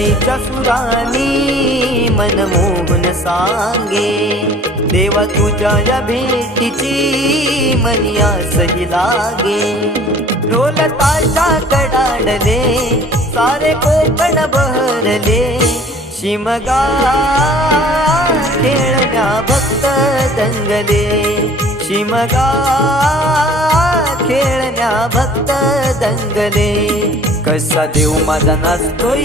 सनईच्या सुरानी मनमोहन सांगे, देवा तुझ्या या भेटीची मनिया सही लागे। ढोल ताशा कडाडले सारे कोकण बहरले, शिमगा खेळण्या भक्त दंगले, शिमगा खेळण्या भक्त दंगले। कसा देव माझा नाचतोय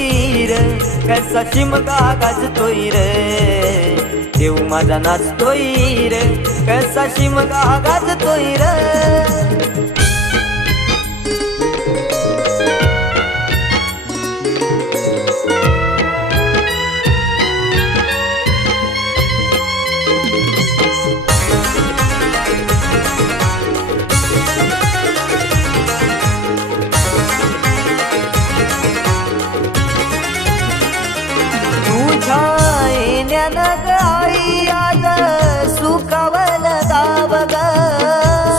र, कसा शिमगा गाजतोय र, देव माझा नाचतोय र, कसा शिमगा गाजतोय र। आई आज सुखावल दाव ग,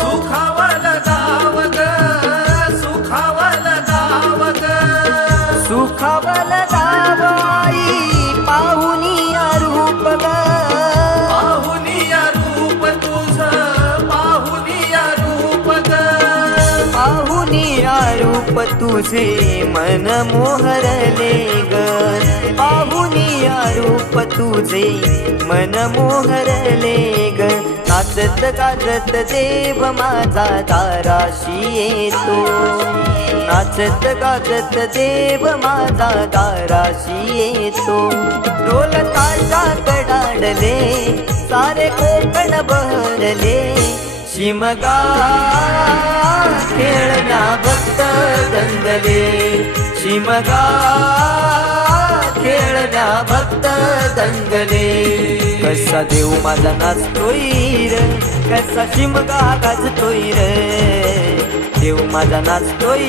सुखावल दाव ग, सुखावल दाव ग, सुखावल दाव आई पाहुनिया रूप ग, पाहुनिया रूप तुझ, पाहुनिया रूप ग, पाहुनिया रूप तुझे मन मोहरले ग, पाहुनिया रूप तुझे मन मोहरले ग। नाचत गाजत देव माझा दाराशी येतो, नाचत गाजत देव माझा दाराशी येतो। ढोल ताशा कडाडले सारे कोकण बहरले, शिमगा खेळण्या भक्त दंगले, शिमगा खेळण्या भक्त दंगले। कसा देव माझा नाचतोय र, कसा शिमगा गाजतोय र, देव माझा नाचतोय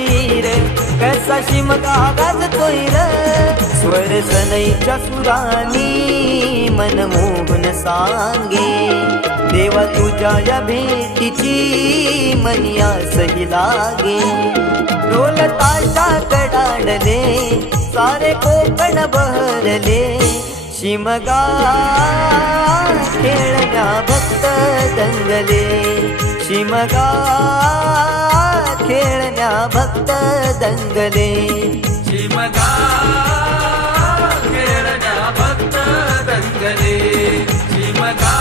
र, कसा शिमगा गाजतोय र। स्वर सनईच्या सुरानी मनमोहन सांगे, देवा तुझ्या या भेटीची मनिया सही लागे। ढोल ताशा कडाडले सारे कोकण बहरले, शिमगा खेळण्या भक्त दंगले, शिमगा खेळण्या भक्त दंगले, शिमगा खेळण्या भक्त दंगले, शिमगा